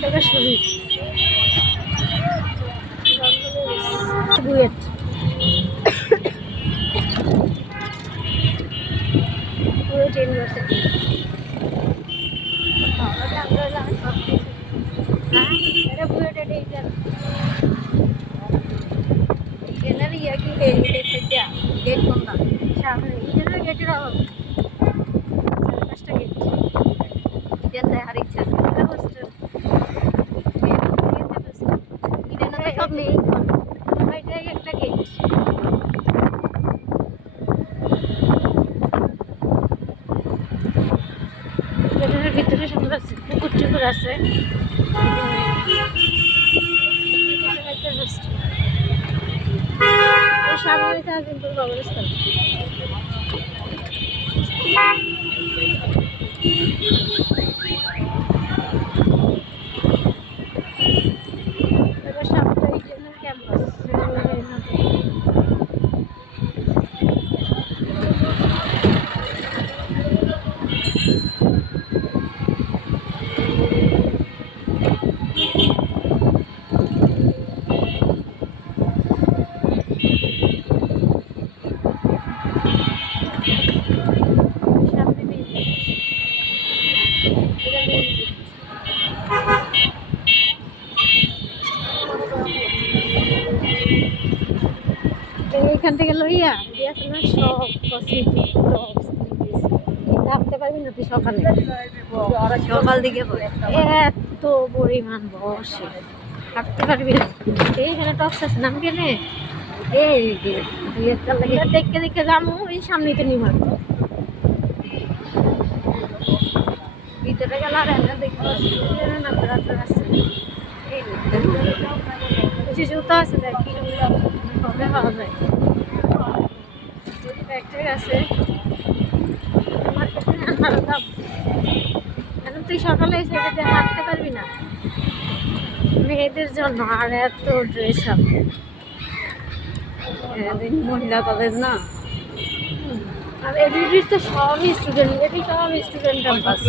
থেকে শহীদ বুয়েট বুয়েট ইউনিভার্সিটি। এটা বুয়েট এটার ইয়া কি গেট কোনটা সামনে ইটার গেটের পাঁচটা গেট ইটাতে আর ইচ্ছা আছে হোস্টেল এটা সব নেই এটাই একটা গেট। গেটের ভিতরে সুন্দর আছে পুকুর টুকুর আছে। সামনে হয়েছে আজিমপুর কবরস্থান। এবার সামনে ইন্টারনাল ক্যাম্পাস। এখান থেকে লইয়া সব কসমেটিক টপস রাখতে পারবি না তুই সকালে সকাল দিকে এত পরিমাণ বসে থাকতে পারবি না। এইখানে টপস আছে নাম কেনে এই দেখে দেখে যাবো এই সামনেতে নিমার ভিতরে গেল আর দেখতে আছে জুতো আছে দেখি কবে পাওয়া যায় ব্যাগট্যাগ আছে আনার দাম কেন তুই সকালে এসে এটাতে হাঁটতে পারবি না মেয়েদের জন্য আর এত ড্রেস হবে মহিলা কলেজ না আর এডিটির তো সবই স্টুডেন্ট এটি সব স্টুডেন্ট ক্যাম্পাস।